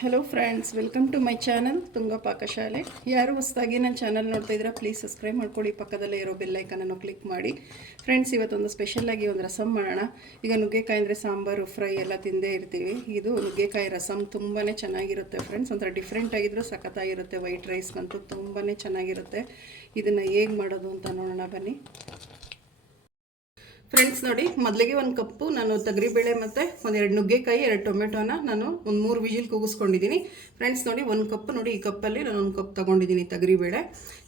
Hello friends, welcome to my channel Tunga Pakashale. ಯಾರು ಹೊಸದಾಗಿ ನನ್ನ ಚಾನಲ್ ನೋಡ್ತಾ ಇದ್ದೀರಾ, ಪ್ಲೀಸ್ ಸಬ್ಸ್ಕ್ರೈಬ್ ಮಾಡ್ಕೊಳ್ಳಿ. ಪಕ್ಕದಲ್ಲೇ ಇರೋ ಬೆಲ್ಲೈಕನನ್ನು ಕ್ಲಿಕ್ ಮಾಡಿ. ಫ್ರೆಂಡ್ಸ್, ಇವತ್ತೊಂದು ಸ್ಪೆಷಲಾಗಿ ಒಂದು ರಸಮ್ ಮಾಡೋಣ. ಈಗ ನುಗ್ಗೆಕಾಯಿ ಅಂದರೆ ಸಾಂಬಾರು, ಫ್ರೈ ಎಲ್ಲ ತಿಂದೇ ಇರ್ತೀವಿ. ಇದು ನುಗ್ಗೆಕಾಯಿ ರಸಮ್ ತುಂಬಾ ಚೆನ್ನಾಗಿರುತ್ತೆ ಫ್ರೆಂಡ್ಸ್. ಒಂಥರ ಡಿಫ್ರೆಂಟ್ ಆಗಿದ್ರು ಸಖತ್ತಾಗಿರುತ್ತೆ. ವೈಟ್ ರೈಸ್ಗಂತೂ ತುಂಬಾ ಚೆನ್ನಾಗಿರುತ್ತೆ. ಇದನ್ನು ಹೇಗೆ ಮಾಡೋದು ಅಂತ ನೋಡೋಣ ಬನ್ನಿ ಫ್ರೆಂಡ್ಸ್. ನೋಡಿ, ಮೊದಲಿಗೆ ಒಂದು ಕಪ್ಪು ನಾನು ತೊಗರಿಬೇಳೆ ಮತ್ತು ಒಂದೆರಡು ನುಗ್ಗೆಕಾಯಿ, 2 ಟೊಮೆಟೊನ ನಾನು ಒಂದು 3 ವಿಜಿಲ್ ಕೂಗಿಸ್ಕೊಂಡಿದ್ದೀನಿ ಫ್ರೆಂಡ್ಸ್. ನೋಡಿ, 1 ಕಪ್, ನೋಡಿ ಈ ಕಪ್ಪಲ್ಲಿ ನಾನು 1 ಕಪ್ ತೊಗೊಂಡಿದ್ದೀನಿ ತೊಗರಿಬೇಳೆ.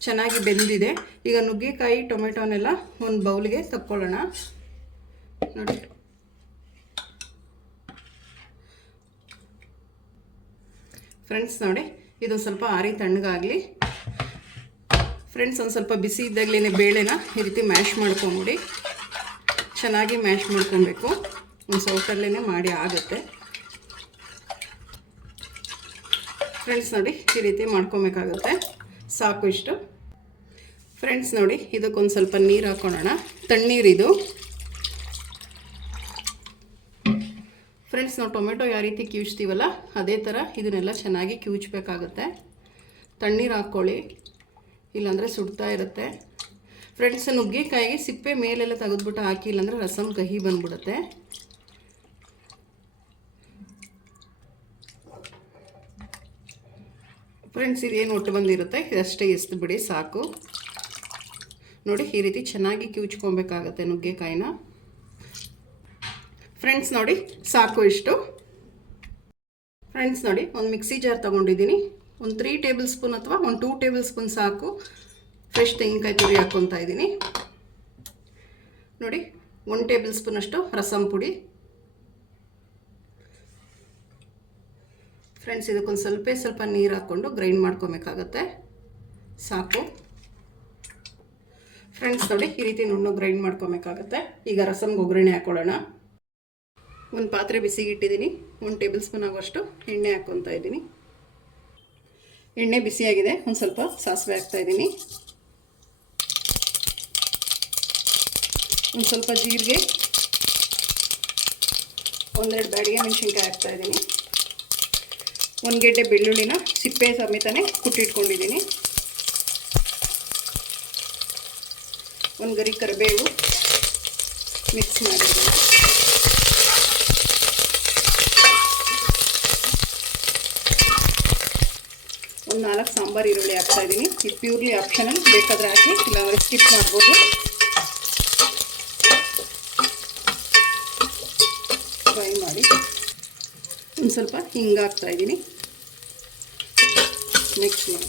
ಚೆನ್ನಾಗಿ ಬೆಂದಿದೆ. ಈಗ ನುಗ್ಗೆಕಾಯಿ ಟೊಮೆಟೊನೆಲ್ಲ ಒಂದು ಬೌಲ್ಗೆ ತಕ್ಕೊಳ್ಳೋಣ. ನೋಡಿ, ಫ್ರೆಂಡ್ಸ್ ನೋಡಿ, ಇದು ಸ್ವಲ್ಪ ಆರಿ ತಣ್ಣಗಾಗಲಿ ಫ್ರೆಂಡ್ಸ್. ಒಂದು ಸ್ವಲ್ಪ ಬಿಸಿ ಇದ್ದಾಗಲೇ ಬೇಳೆನ ಈ ರೀತಿ ಮ್ಯಾಶ್ ಮಾಡ್ಕೊಂಬಿಡಿ. ಚೆನ್ನಾಗಿ ಮ್ಯಾಶ್ ಮಾಡ್ಕೊಬೇಕು. ಒಂದು ಸೌಟಲ್ಲೇ ಮಾಡಿ ಆಗುತ್ತೆ ಫ್ರೆಂಡ್ಸ್. ನೋಡಿ, ಈ ರೀತಿ ಮಾಡ್ಕೊಬೇಕಾಗುತ್ತೆ. ಸಾಕು ಇಷ್ಟು ಫ್ರೆಂಡ್ಸ್. ನೋಡಿ, ಇದಕ್ಕೊಂದು ಸ್ವಲ್ಪ ನೀರು ಹಾಕ್ಕೊಳ್ಳೋಣ. ತಣ್ಣೀರಿದು ಫ್ರೆಂಡ್ಸ್. ನಾವು ಟೊಮೆಟೊ ಯಾವ ರೀತಿ ಕಿವುಚ್ತೀವಲ್ಲ ಅದೇ ಥರ ಇದನ್ನೆಲ್ಲ ಚೆನ್ನಾಗಿ ಕಿವುಚಬೇಕಾಗುತ್ತೆ. ತಣ್ಣೀರು ಹಾಕ್ಕೊಳ್ಳಿ, ಇಲ್ಲಾಂದರೆ ಸುಡ್ತಾ ಇರುತ್ತೆ ಫ್ರೆಂಡ್ಸ್. ನುಗ್ಗೆಕಾಯಿಗೆ ಸಿಪ್ಪೆ ಮೇಲೆಲ್ಲ ತೆಗೆದ್ಬಿಟ್ಟು ಹಾಕಿಲ್ಲ ಅಂದರೆ ರಸಮ್ ಕಹಿ ಬಂದ್ಬಿಡುತ್ತೆ ಫ್ರೆಂಡ್ಸ್. ಇದೇನು ಒಟ್ಟು ಬಂದಿರುತ್ತೆ ಇದಷ್ಟೇ ಎಸ್ದು ಬಿಡಿ, ಸಾಕು. ನೋಡಿ, ಈ ರೀತಿ ಚೆನ್ನಾಗಿ ಕಿವುಚ್ಕೊಬೇಕಾಗತ್ತೆ ನುಗ್ಗೆಕಾಯಿನ ಫ್ರೆಂಡ್ಸ್. ನೋಡಿ, ಸಾಕು ಇಷ್ಟು ಫ್ರೆಂಡ್ಸ್. ನೋಡಿ, ಒಂದು ಮಿಕ್ಸಿ ಜಾರ್ ತೊಗೊಂಡಿದ್ದೀನಿ. ಒಂದು 3 ಟೇಬಲ್ ಸ್ಪೂನ್ ಅಥವಾ ಒಂದು 2 ಟೇಬಲ್ ಸ್ಪೂನ್ ಸಾಕು ಫ್ರೆಶ್ ತೆಂಗಿನಕಾಯಿ ತುರಿ ಹಾಕ್ಕೊತಾ ಇದ್ದೀನಿ. ನೋಡಿ, 1 ಟೇಬಲ್ ಸ್ಪೂನ್ ಅಷ್ಟು ರಸಮ್ ಪುಡಿ ಫ್ರೆಂಡ್ಸ್. ಇದಕ್ಕೊಂದು ಸ್ವಲ್ಪ ನೀರು ಹಾಕ್ಕೊಂಡು ಗ್ರೈಂಡ್ ಮಾಡ್ಕೊಬೇಕಾಗತ್ತೆ, ಸಾಕು ಫ್ರೆಂಡ್ಸ್. ನೋಡಿ, ಈ ರೀತಿ ನುಣ್ಣಗೆ ಗ್ರೈಂಡ್ ಮಾಡ್ಕೊಬೇಕಾಗತ್ತೆ. ಈಗ ರಸಮ್ಗೆ ಒಗ್ಗರಣೆ ಹಾಕ್ಕೊಳ್ಳೋಣ. ಒಂದು ಪಾತ್ರೆ ಬಿಸಿಗೆ ಇಟ್ಟಿದ್ದೀನಿ. 1 ಟೇಬಲ್ ಸ್ಪೂನ್ ಆಗುವಷ್ಟು ಎಣ್ಣೆ ಹಾಕ್ಕೊತಾ ಇದ್ದೀನಿ. ಎಣ್ಣೆ ಬಿಸಿಯಾಗಿದೆ. ಒಂದು ಸ್ವಲ್ಪ ಸಾಸಿವೆ ಹಾಕ್ತಾಯಿದ್ದೀನಿ. ಒಂದು ಸ್ವಲ್ಪ ಜೀರಿಗೆ, 1-2 ಬ್ಯಾಡಿಗೆ ಮೆಣಸಿನ್ಕಾಯಿ ಹಾಕ್ತಾಯಿದ್ದೀನಿ. 1 ಗೆಡ್ಡೆ ಬೆಳ್ಳುಳ್ಳಿನ ಸಿಪ್ಪೆ ಸಮೇತನೇ ಕುಟ್ಟಿಟ್ಕೊಂಡಿದ್ದೀನಿ. 1 ಗರಿ ಕರಿಬೇವು ಮಿಕ್ಸ್ ಮಾಡಿದ್ದೀನಿ. ಒಂದು 4 ಸಾಂಬಾರು ಈರುಳ್ಳಿ ಹಾಕ್ತಾಯಿದ್ದೀನಿ. ಇದು ಪ್ಯೂರ್ಲಿ ಆಪ್ಷನಲ್, ಬೇಕಾದರೆ ಹಾಕಿ, ಇಲ್ಲಾಂದರೆ ಸ್ಕಿಪ್ ಮಾಡ್ಬೋದು. ಫ್ರೈ ಮಾಡಿ ಒಂದು ಸ್ವಲ್ಪ ಹಿಂಗೆ ಹಾಕ್ತಾಯಿದ್ದೀನಿ. ಮಿಕ್ಸ್ ಮಾಡಿ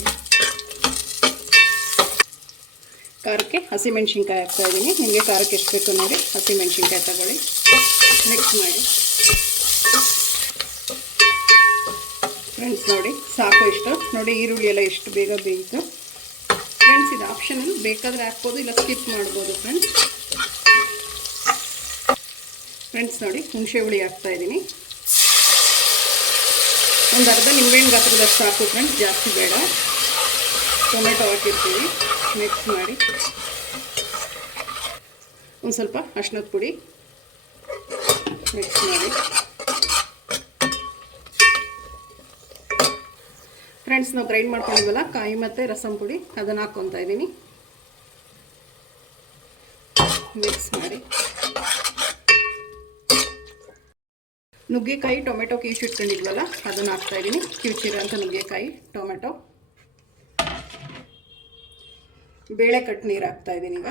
ಖಾರಕ್ಕೆ ಹಸಿಮೆಣ್ಸಿನ್ಕಾಯಿ ಹಾಕ್ತಾಯಿದ್ದೀನಿ. ನಿಮಗೆ ಖಾರಕ್ಕೆ ಎಷ್ಟು ಬೇಕು ನೋಡಿ ಹಸಿಮೆಣ್ಸಿನ್ಕಾಯಿ ತಗೊಳ್ಳಿ. ಮಿಕ್ಸ್ ಮಾಡಿ ಫ್ರೆಂಡ್ಸ್. ನೋಡಿ, ಸಾಕು ಇಷ್ಟು. ನೋಡಿ, ಈರುಳ್ಳಿ ಎಲ್ಲ ಎಷ್ಟು ಬೇಗ ಬೇಯಿತು ಫ್ರೆಂಡ್ಸ್. ಇದು ಆಪ್ಷನಲ್, ಬೇಕಾದರೆ ಹಾಕ್ಬೋದು, ಇಲ್ಲ ಸ್ಕಿಪ್ ಮಾಡ್ಬೋದು ಫ್ರೆಂಡ್ಸ್. ನೋಡಿ, ಹುಣಸೆ ಹುಳಿ ಹಾಕ್ತಾಯಿದ್ದೀನಿ. ಒಂದು ಅರ್ಧ ನಿಂಬೆಹಣ್ಣು ಗಾತ್ರದಷ್ಟು ಸಾಕು ಫ್ರೆಂಡ್ಸ್, ಜಾಸ್ತಿ ಬೇಡ. ಟೊಮೆಟೊ ಹಾಕಿರ್ತೀವಿ. ಮಿಕ್ಸ್ ಮಾಡಿ ಒಂದು ಸ್ವಲ್ಪ ಅರಿಶಿನದ ಪುಡಿ ಮಿಕ್ಸ್ ಮಾಡಿ ಫ್ರೆಂಡ್ಸ್. ನಾವು ಗ್ರೈಂಡ್ ಮಾಡ್ಕೊಂಡಿದ್ವಲ್ಲ ಕಾಯಿ ಮತ್ತು ರಸಮ್ ಪುಡಿ, ಅದನ್ನು ಹಾಕ್ಕೊತಾ ಇದ್ದೀನಿ. ಮಿಕ್ಸ್ ಮಾಡಿ ನುಗ್ಗೆಕಾಯಿ ಟೊಮೆಟೊ ಕಿವುಚಿಟ್ಕೊಂಡಿದ್ವಲ್ಲ ಅದನ್ನು ಹಾಕ್ತಾಯಿದ್ದೀನಿ. ಕಿವುಚಿರೋಂಥ ನುಗ್ಗೆಕಾಯಿ ಟೊಮೆಟೊ, ಬೇಳೆ ಕಟ್ ನೀರು ಹಾಕ್ತಾಯಿದ್ದೀನಿ. ಈಗ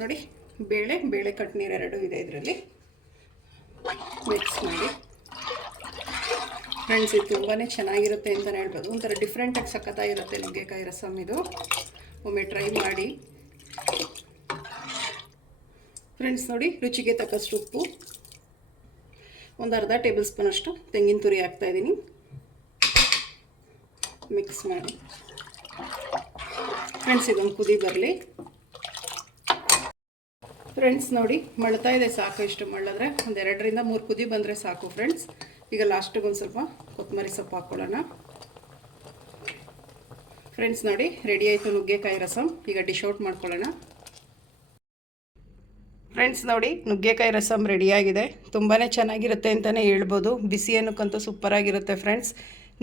ನೋಡಿ, ಬೇಳೆ ಕಟ್ ನೀರು 2 ಇದೆ ಇದರಲ್ಲಿ. ಮಿಕ್ಸ್ ಮಾಡಿ ಫ್ರೆಂಡ್ಸ್. ಇದು ತುಂಬಾ ಚೆನ್ನಾಗಿರುತ್ತೆ ಅಂತಲೇ ಹೇಳ್ಬೋದು. ಒಂಥರ ಡಿಫ್ರೆಂಟಾಗಿ ಸಖತ್ತಾಗಿರುತ್ತೆ ನುಗ್ಗೆಕಾಯಿ ರಸಮ್. ಇದು ಒಮ್ಮೆ ಟ್ರೈ ಮಾಡಿ ಫ್ರೆಂಡ್ಸ್. ನೋಡಿ, ರುಚಿಗೆ ತಕ್ಕಷ್ಟು ಉಪ್ಪು, ಒಂದು ಅರ್ಧ ಟೇಬಲ್ ಸ್ಪೂನ್ ಅಷ್ಟು ತೆಂಗಿನ ತುರಿ ಹಾಕ್ತಾಯಿದ್ದೀನಿ. ಮಿಕ್ಸ್ ಮಾಡಿ ಫ್ರೆಂಡ್ಸ್. ಇದೊಂದು ಕುದಿ ಬರಲಿ ಫ್ರೆಂಡ್ಸ್. ನೋಡಿ, ಮಳ್ತಾ ಇದೆ, ಸಾಕು ಇಷ್ಟು ಮಳ್ಳಿದ್ರೆ. ಒಂದು 2ರಿಂದ 3 ಕುದಿ ಬಂದರೆ ಸಾಕು ಫ್ರೆಂಡ್ಸ್. ಈಗ ಲಾಸ್ಟಿಗೆ ಒಂದು ಸ್ವಲ್ಪ ಕೊತ್ತಂಬರಿ ಸೊಪ್ಪು ಹಾಕ್ಕೊಳ್ಳೋಣ ಫ್ರೆಂಡ್ಸ್. ನೋಡಿ, ರೆಡಿ ಆಯಿತು ನುಗ್ಗೆಕಾಯಿ ರಸಮ್. ಈಗ ಡಿಶ್ ಔಟ್ ಮಾಡ್ಕೊಳ್ಳೋಣ ಫ್ರೆಂಡ್ಸ್ ನೋಡಿ, ನುಗ್ಗೆಕಾಯಿ ರಸಮ್ ರೆಡಿಯಾಗಿದೆ. ತುಂಬಾ ಚೆನ್ನಾಗಿರುತ್ತೆ ಅಂತಲೇ ಹೇಳ್ಬೋದು. ಬಿಸಿ ಅನ್ನಕ್ಕಂತೂ ಸೂಪರಾಗಿರುತ್ತೆ ಫ್ರೆಂಡ್ಸ್.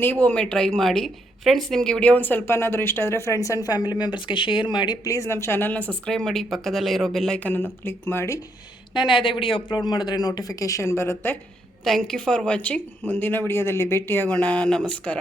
ನೀವು ಒಮ್ಮೆ ಟ್ರೈ ಮಾಡಿ. ಫ್ರೆಂಡ್ಸ್, ನಿಮಗೆ ವಿಡಿಯೋ ಒಂದು ಸ್ವಲ್ಪನಾದರೂ ಇಷ್ಟ ಆದರೆ ಫ್ರೆಂಡ್ಸ್ ಆ್ಯಂಡ್ ಫ್ಯಾಮಿಲಿ ಮೆಂಬರ್ಸ್ಗೆ ಶೇರ್ ಮಾಡಿ. ಪ್ಲೀಸ್ ನಮ್ಮ ಚಾನಲ್ನ ಸಬ್ಸ್ಕ್ರೈಬ್ ಮಾಡಿ, ಪಕ್ಕದಲ್ಲೇ ಇರೋ ಬೆಲ್ಲೈಕನನ್ನು ಕ್ಲಿಕ್ ಮಾಡಿ. ನಾನು ಯಾವುದೇ ವಿಡಿಯೋ ಅಪ್ಲೋಡ್ ಮಾಡಿದ್ರೆ ನೋಟಿಫಿಕೇಷನ್ ಬರುತ್ತೆ. Thank you for watching. ಮುಂದಿನ ವಿಡಿಯೋದಲ್ಲಿ ಭೇಟಿಯಾಗೋಣ. ನಮಸ್ಕಾರ.